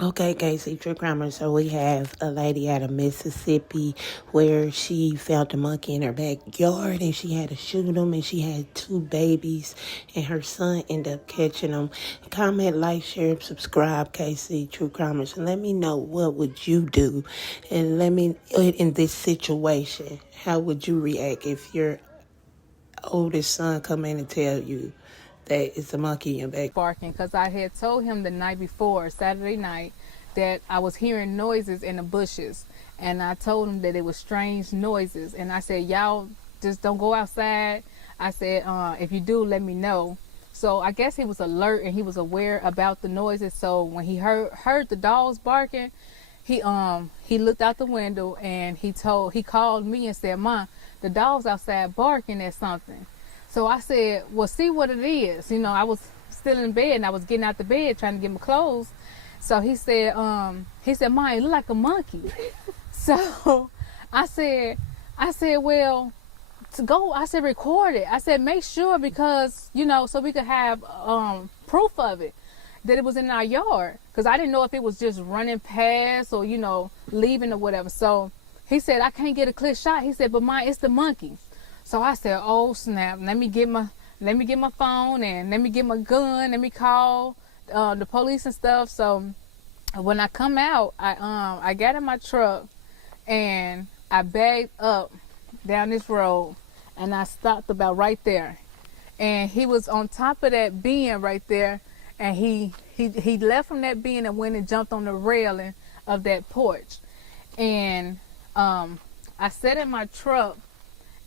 Okay, Casey, true crime. So we have a lady out of Mississippi where she found a monkey in her backyard and she had to shoot him, and she had 2 babies and her son ended up catching them. Comment, like, share, subscribe, Casey, true crimers, and let me know what would you do, and let me in this situation. How would you react if your oldest son come in and tell you that it's a monkey in your backyard? Barking, because I had told him the night before, Saturday night, that I was hearing noises in the bushes, and I told him that it was strange noises, and I said, y'all just don't go outside. I said, if you do, let me know. So I guess he was alert and he was aware about the noises. So when he heard the dogs barking, he looked out the window and he called me and said, "Ma, the dog's outside barking at something." So I said, "Well, see what it is." You know, I was still in bed and I was getting out the bed trying to get my clothes. So he said, "Ma, it look like a monkey." So I said, "Well, to go," I said, "record it." I said, "Make sure, because, you know, so we could have proof of it, that it was in our yard." Because I didn't know if it was just running past or, you know, leaving or whatever. So he said, "I can't get a clear shot." He said, "But it's the monkey." So I said, "Oh snap, let me get my phone and let me get my gun, let me call the police and stuff." So when I come out, I got in my truck and I bagged up down this road and I stopped about right there. And he was on top of that bin right there, and he left from that bin and went and jumped on the railing of that porch. And I sat in my truck,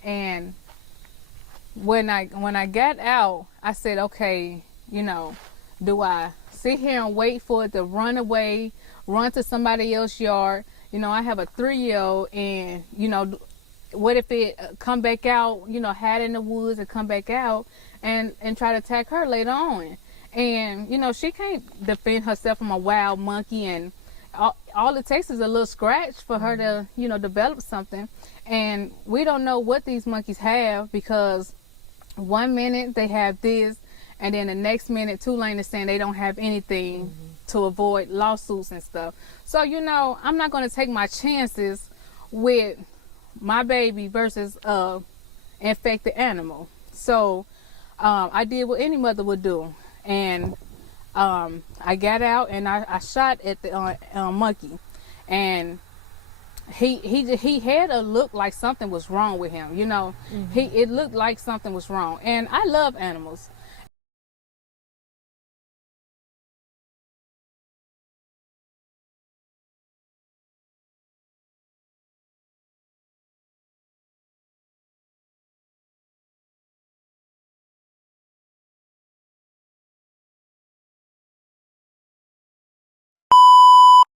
and when I got out, I said, okay, you know, do I sit here and wait for it to run away, run to somebody else's yard? You know, I have a 3-year-old, and, you know, what if it come back out, you know, hide in the woods and come back out and try to attack her later on? And, you know, she can't defend herself from a wild monkey, and all it takes is a little scratch for her to, you know, develop something. And we don't know what these monkeys have, because one minute they have this, and then the next minute Tulane is saying they don't have anything to avoid lawsuits and stuff. So, you know, I'm not going to take my chances with my baby versus infected animal. So I did what any mother would do, and I got out and I shot at the monkey, and he had a look like something was wrong with him. You know, it looked like something was wrong. And I love animals.